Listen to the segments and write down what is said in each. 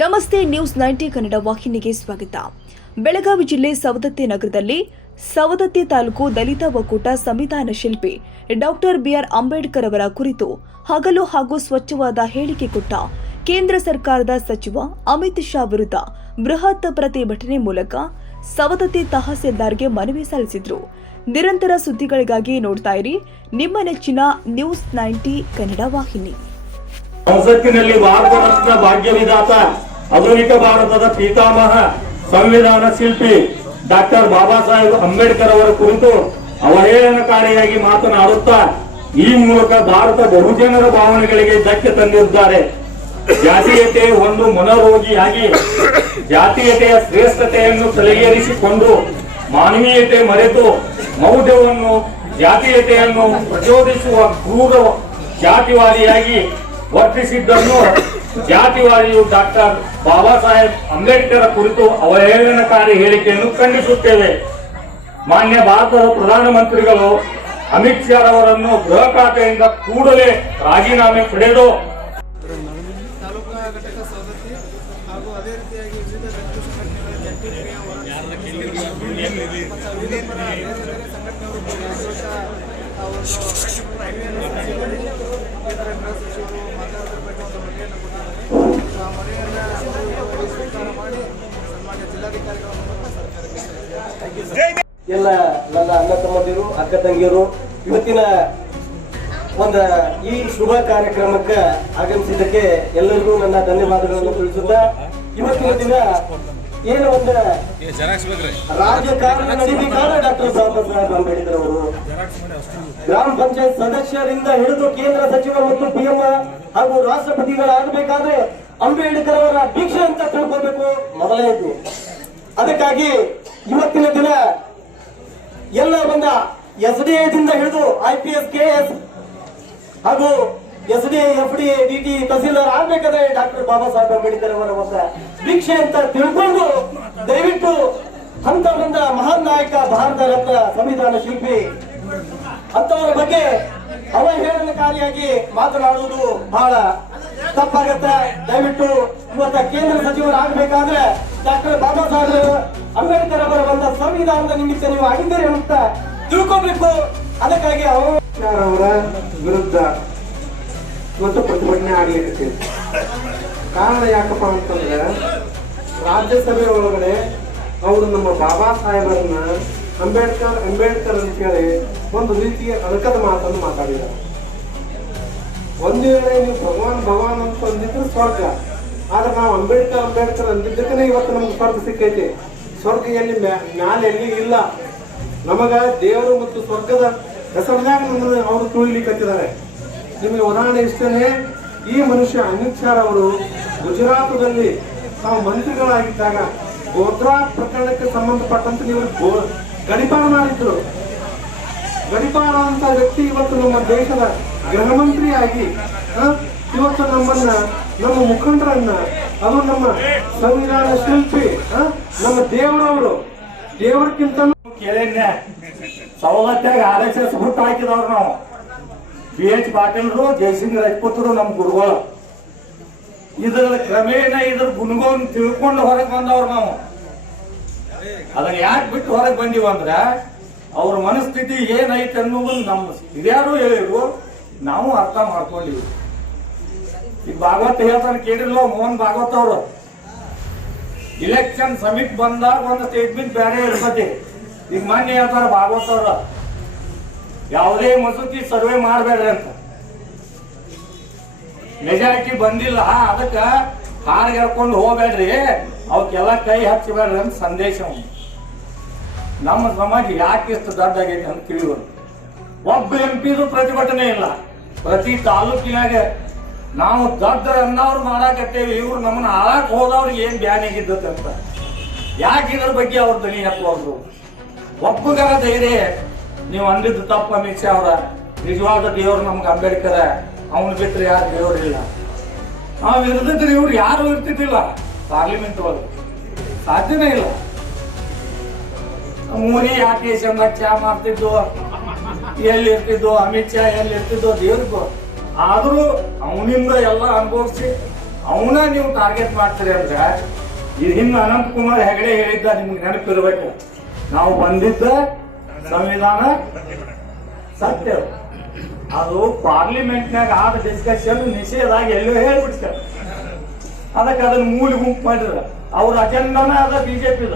ನಮಸ್ತೆ ನ್ಯೂಸ್ 90 ಕನ್ನಡ ವಾಹಿನಿಗೆ ಸ್ವಾಗತ. ಬೆಳಗಾವಿ ಜಿಲ್ಲೆ ಸವದತ್ತಿ ನಗರದಲ್ಲಿ ಸವದತ್ತಿ ತಾಲೂಕು ದಲಿತ ಒಕ್ಕೂಟ ಸಂವಿಧಾನ ಶಿಲ್ಪಿ ಡಾಕ್ಟರ್ ಬಿಆರ್ ಅಂಬೇಡ್ಕರ್ ಅವರ ಕುರಿತು ಹಗಲು ಹಾಗೂ ಸ್ವಚ್ಛವಾದ ಹೇಳಿಕೆ ಕೊಟ್ಟ ಕೇಂದ್ರ ಸರ್ಕಾರದ ಸಚಿವ ಅಮಿತ್ ಶಾ ವಿರುದ್ಧ ಬೃಹತ್ ಪ್ರತಿಭಟನೆ ಮೂಲಕ ಸವದತ್ತಿ ತಹಸೀಲ್ದಾರ್ಗೆ ಮನವಿ ಸಲ್ಲಿಸಿದರು. ನಿರಂತರ ಸುದ್ದಿಗಳಿಗಾಗಿ ನೋಡ್ತಾ ಇರಿ ನಿಮ್ಮ ನೆಚ್ಚಿನ ನ್ಯೂಸ್ 90 ಕನ್ನಡ ವಾಹಿನಿ. ಸಂಸತ್ತಿನಲ್ಲಿ ಭಾರತ ರತ್ನ ಭಾಗ್ಯವಿದಾತ ಆಧುನಿಕ ಭಾರತದ ಪಿತಾಮಹ ಸಂವಿಧಾನ ಶಿಲ್ಪಿ ಡಾಕ್ಟರ್ ಬಾಬಾ ಸಾಹೇಬ್ ಅಂಬೇಡ್ಕರ್ ಅವರ ಕುರಿತು ಅವಹೇಳನಕಾರಿಯಾಗಿ ಮಾತನಾಡುತ್ತಾ ಈ ಮೂಲಕ ಭಾರತ ಬಹುಜನರ ಭಾವನೆಗಳಿಗೆ ಧಕ್ಕೆ ತಂದಿದ್ದಾರೆ. ಜಾತೀಯತೆ ಒಂದು ಮನೋರೋಗಿಯಾಗಿ ಜಾತೀಯತೆಯ ಶ್ರೇಷ್ಠತೆಯನ್ನು ತಲೆಗೇರಿಸಿಕೊಂಡು ಮಾನವೀಯತೆ ಮರೆತು ಮೌಢ್ಯವನ್ನು ಜಾತೀಯತೆಯನ್ನು ಪ್ರಚೋದಿಸುವ ಕ್ರೂರ ಜಾತಿವಾದಿಯಾಗಿ ವರ್ತಿಸಿದ್ದನ್ನು ಜಾತಿವಾದಿಯು ಡಾಕ್ಟರ್ ಬಾಬಾ ಸಾಹೇಬ್ ಅಂಬೇಡ್ಕರ್ ಕುರಿತು ಅವಹೇಳನಕಾರಿ ಹೇಳಿಕೆಯನ್ನು ಖಂಡಿಸುತ್ತೇವೆ. ಮಾನ್ಯ ಭಾರತದ ಪ್ರಧಾನಮಂತ್ರಿಗಳು ಅಮಿತ್ ಶಾ ಅವರನ್ನು ಗೃಹ ಖಾತೆಯಿಂದ ಕೂಡಲೇ ರಾಜೀನಾಮೆ ಪಡೆದು ತಾಲೂಕಾ ಘಟಕ ಸವದತ್ತಿ ಹಾಗೂ ಅದೇ ರೀತಿಯಾಗಿ ವಿವಿಧ ದಲಿತ ಸಂಘಟನೆಗಳ ಜಂಟಿ ಸಚಿವರು ಮಾತಾಡೋದ್ರ ಬಗ್ಗೆ ಒಂದು ಮನವಿಯನ್ನು ಕೊಟ್ಟಿದ್ದಾರೆ. ಆ ಮನವಿಯನ್ನು ಸ್ವೀಕಾರ ಮಾಡಿ ಸನ್ಮಾನ್ಯ ಜಿಲ್ಲಾಧಿಕಾರಿಗಳ ಮೂಲಕ ಸರ್ಕಾರಕ್ಕೆ ಎಲ್ಲ ನನ್ನ ಅಣ್ಣ ತಮ್ಮಂದಿರು ಅಕ್ಕ ತಂಗಿಯರು ಇವತ್ತಿನ ಈ ಶುಭ ಕಾರ್ಯಕ್ರಮಕ್ಕೆ ಆಗಮಿಸಿದ್ದಕ್ಕೆ ಎಲ್ಲರಿಗೂ ನನ್ನ ಧನ್ಯವಾದಗಳನ್ನು ತಿಳಿಸುತ್ತಾ ಇವತ್ತಿನ ದಿನ ಏನು ಒಂದು ರಾಜಕಾರಣ ನಡೀಬೇಕಾದ್ರೆ ಡಾಕ್ಟರ್ ಬಾಬಾ ಸಾಹೇಬ್ ಅಂಬೇಡ್ಕರ್ ಅವರು ಗ್ರಾಮ ಪಂಚಾಯತ್ ಸದಸ್ಯರಿಂದ ಹಿಡಿದು ಕೇಂದ್ರ ಸಚಿವ ಮತ್ತು ಪಿಎಂ ಹಾಗೂ ರಾಷ್ಟ್ರಪತಿಗಳಾಗಬೇಕಾದ್ರೆ ಅಂಬೇಡ್ಕರ್ ಅವರ ಭಿಕ್ಷೆ ಅಂತ ತಿಳ್ಕೋಬೇಕು ಮೊದಲನೇದು. ಅದಕ್ಕಾಗಿ ಇವತ್ತಿನ ದಿನ ಎಲ್ಲ ಬಂದ SDA ದಿಂದ ಹಿಡಿದು IPS KS ಹಾಗೂ SDA FDA DT ತಹಸೀಲ್ದಾರ್ ಆಗ್ಬೇಕಾದ್ರೆ ಡಾಕ್ಟರ್ ಬಾಬಾ ಸಾಹೇಬ್ ಅಂಬೇಡ್ಕರ್ ಅವರ ಒಂದು ಭಿಕ್ಷೆ ಅಂತ ತಿಳ್ಕೊಂಡು ದಯವಿಟ್ಟು ಅಂತ ಬಂದ ಮಹಾನ್ ನಾಯಕ ಭಾರತ ರತ್ನ ಸಂವಿಧಾನ ಶಿಲ್ಪಿ ಅಂತವರ ಬಗ್ಗೆ ಅವಹೇಳನಕಾರಿಯಾಗಿ ಮಾತನಾಡುವುದು ಬಹಳ ತಪ್ಪಾಗತ್ತೆ. ದಯವಿಟ್ಟು ಇವತ್ತ ಕೇಂದ್ರ ಸಚಿವರಾಗಬೇಕಾದ್ರೆ ಡಾಕ್ಟರ್ ಬಾಬಾ ಸಾಹೇಬ್ ಅಂಬೇಡ್ಕರ್ ಅವರ ಒಂದು ಸಂವಿಧಾನದ ನಿಮಿತ್ತ ನೀವು ಆಗಿದ್ದೀರಿ ಅಂತ ತಿಳ್ಕೊಬೇಕು. ಅದಕ್ಕಾಗಿ ಅವರ ವಿರುದ್ಧ ಇವತ್ತು ಪ್ರತಿಭಟನೆ ಆಗ್ಲಿಕ್ಕೆ ಕಾರಣ ಯಾಕಪ್ಪ ಅಂತಂದ್ರೆ ರಾಜ್ಯಸಭೆ ಒಳಗಡೆ ಅವರು ನಮ್ಮ ಬಾಬಾ ಸಾಹೇಬರನ್ನ ಅಂಬೇಡ್ಕರ್ ಅಂತ ಹೇಳಿ ಒಂದು ರೀತಿಯ ಅಣಕದ ಮಾತನ್ನು ಮಾತಾಡಿದ್ದಾರೆ. ಒಂದು ವೇಳೆ ನೀವು ಭಗವಾನ್ ಅಂತ ಅಂದಿದ್ರೆ ಸ್ವರ್ಗ, ಆದ್ರೆ ನಾವು ಅಂಬೇಡ್ಕರ್ ಅಂದಿದ್ದಕ್ಕೆ ಇವತ್ತು ನಮ್ಗೆ ಸ್ವರ್ಗ ಸಿಕ್ಕೈತಿ. ಸ್ವರ್ಗ ಎಲ್ಲಿ ಮ್ಯಾಲೆ ಎಲ್ಲಿ ಇಲ್ಲ. ನಮಗ ದೇವರು ಮತ್ತು ಸ್ವರ್ಗದ ಹೆಸರಿನಾಗ ನಮ್ಮನ್ನು ಅವರು ತುಳಿಲಿಕ್ಕತ್ತಿದ್ದಾರೆ. ನಿಮಗೆ ಉದಾಹರಣೆ ಇಷ್ಟನೇ, ಈ ಮನುಷ್ಯ ಅಮಿತ್ ಶಾ ಅವರು ಗುಜರಾತದಲ್ಲಿ ತಾವು ಮಂತ್ರಿಗಳಾಗಿದ್ದಾಗ ಗೋಧ್ರಾ ಪ್ರಕರಣಕ್ಕೆ ಸಂಬಂಧಪಟ್ಟಂತೆ ನೀವು ಗಡಿಪಾರ ಮಾಡಿದ್ರು. ಗಡಿಪಾರ ಅಂತ ವ್ಯಕ್ತಿ ಇವತ್ತು ನಮ್ಮ ದೇಶದ ಗೃಹ ಮಂತ್ರಿಯಾಗಿ ಇವತ್ತು ನಮ್ಮ ಮುಖಂಡರನ್ನ, ಅದು ನಮ್ಮ ಸಂವಿಧಾನ ಶಿಲ್ಪಿ, ನಮ್ಮ ದೇವರವರು, ದೇವರಕ್ಕಿಂತ ಸವದತ್ಯಾಗ RSS ಹುಟ್ಟು ಹಾಕಿದವ್ರು ನಾವು. BH ಪಾಟೀಲ್ರು, ಜಯಸಿಂಗ್ ರಾಜಪೂತರು ನಮ್ಮ ಗುರುಗಳು. ಇದ್ರ ಕ್ರಮೇಣ ಇದ್ರ ಗುಣಗಳನ್ನು ತಿಳ್ಕೊಂಡು ಹೊರಗೆ ಬಂದವ್ರು ನಾವು. ಅದನ್ನ ಯಾಕೆ ಬಿಟ್ಟು ಹೊರಗೆ ಬಂದಿವ ಅಂದ್ರ ಅವ್ರ ಮನಸ್ಥಿತಿ ಏನೈತೆ ಅನ್ನೋದನ್ನ ನಮ್ಮ ಹಿರಿಯರು ಹೇಳಿರು, ನಾವು ಅರ್ಥ ಮಾಡ್ಕೊಂಡಿವಿ. ಈಗ ಭಾಗವತ್ ಹೇಳ್ತಾನೆ ಕೇಳಿರ್ಲೋ, ಮೋಹನ್ ಭಾಗವತ್ ಅವರು ಇಲೆಕ್ಷನ್ ಸಮೀಪ ಬಂದಾಗ ಒಂದು ಸ್ಟೇಟ್ಮೆಂಟ್ ಬೇರೆ ಇರ್ತದೆ. ಈಗ ಮಾನ್ಯ ಹೇಳ್ತಾರ ಭಾಗವತ್ ಅವ್ರ, ಯಾವುದೇ ಮಸೂತಿ ಸರ್ವೆ ಮಾಡಬೇಡ್ರಿ ಅಂತ. ಮೆಜಾರಿಟಿ ಬಂದಿಲ್ಲ, ಅದಕ್ಕ ಹಾರ್ ಹೇಳ್ಕೊಂಡು ಹೋಗ್ಬೇಡ್ರಿ, ಅವಕ್ಕೆಲ್ಲ ಕೈ ಹಚ್ಚಬೇಡ್ರಿ ಅಂತ ಸಂದೇಶ. ನಮ್ಮ ಸಮಾಜ ಯಾಕೆ ಇಷ್ಟು ದೊಡ್ಡಾಗೈತೆ ಅಂತ ತಿಳಿಯೋದು. ಒಬ್ಬ MP ಪ್ರತಿಭಟನೆ ಇಲ್ಲ. ಪ್ರತಿ ತಾಲೂಕಿನಾಗ ನಾವು ದೊಡ್ಡರನ್ನವ್ರು ಮಾಡಾಕತ್ತೇವಿ, ಇವ್ರು ನಮ್ಮನ್ನ ಹಾಳಾಕ್ ಹೋದವ್ರಿಗೆ ಏನ್ ಬ್ಯಾನಿಗಿದ್ದತೆ ಅಂತ ಯಾಕೆ ಇದ್ರ ಬಗ್ಗೆ ಅವ್ರ ದನಿ ಹತ್ತುವರು. ಒಬ್ಬಗರ ಧೈರ್ಯ ನೀವು ಅಂದಿದ್ದು ತಪ್ಪ. ಅಮಿತ್ ಶಾ ಅವರ ನಿಜವಾದ ದೇವ್ರು ನಮ್ಗೆ ಅಂಬೇಡ್ಕರ್, ಅವನು ಬಿಟ್ಟರೆ ಯಾರು ದೇವ್ರಿಲ್ಲ. ನಾವು ಇರ್ದಿದ್ರೆ ಇವ್ರು ಯಾರು ಇರ್ತಿದ್ದಿಲ್ಲ ಪಾರ್ಲಿಮೆಂಟ್ ಒಳಗೆ, ಸಾಧ್ಯನೇ ಇಲ್ಲ. ಮೂರಿ ಯಾಕೆ ಚಂದಾಗ ಚಾ ಮಾಡ್ತಿದ್ದು, ಎಲ್ಲಿ ಇರ್ತಿದ್ದು ಅಮಿತ್ ಶಾ, ಎಲ್ಲಿ ಇರ್ತಿದ್ದೋ ದೇವ್ರಿಗೂ. ಆದ್ರೂ ಅವನಿಂದ ಎಲ್ಲ ಅನುಭವಿಸಿ ಅವನ ನೀವು ಟಾರ್ಗೆಟ್ ಮಾಡ್ತೀರಿ ಅಂದ್ರೆ ಇದು ಹಿಂದೆ ಅನಂತ್ ಕುಮಾರ್ ಹೆಗಡೆ ಹೇಳಿದ್ದ ನಿಮ್ಗೆ ನೆನಪಿರ್ಬೇಕು, ನಾವು ಬಂದಿದ್ದ ಸಂವಿಧಾನ ಸತ್ಯ, ಅದು ಪಾರ್ಲಿಮೆಂಟ್ನಾಗ ಆದ ಡಿಸ್ಕಷನ್ ನಿಷೇಧಾಗಿ ಎಲ್ಲೋ ಹೇಳ್ಬಿಡ್ತಾರೆ. ಅದಕ್ಕೆ ಅದನ್ನ ಮೂಲ ಗುಂಪು ಮಾಡಿದ್ರ ಅವ್ರ ಅಜೆಂಡಾನ ಅದ ಬಿಜೆಪಿದ.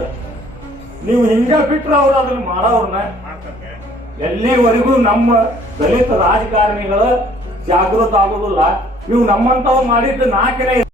ನೀವು ಹಿಂಗ ಬಿಟ್ರೆ ಅವ್ರು ಅದನ್ನ ಮಾಡೋರ್ನ ಎಲ್ಲಿವರೆಗೂ ನಮ್ಮ ದಲಿತ ರಾಜಕಾರಣಿಗಳು ಜಾಗೃತ ಆಗೋದಿಲ್ಲ. ನೀವು ನಮ್ಮಂತವ್ ಮಾಡಿದ್ದು ನಾಲ್ಕನೇ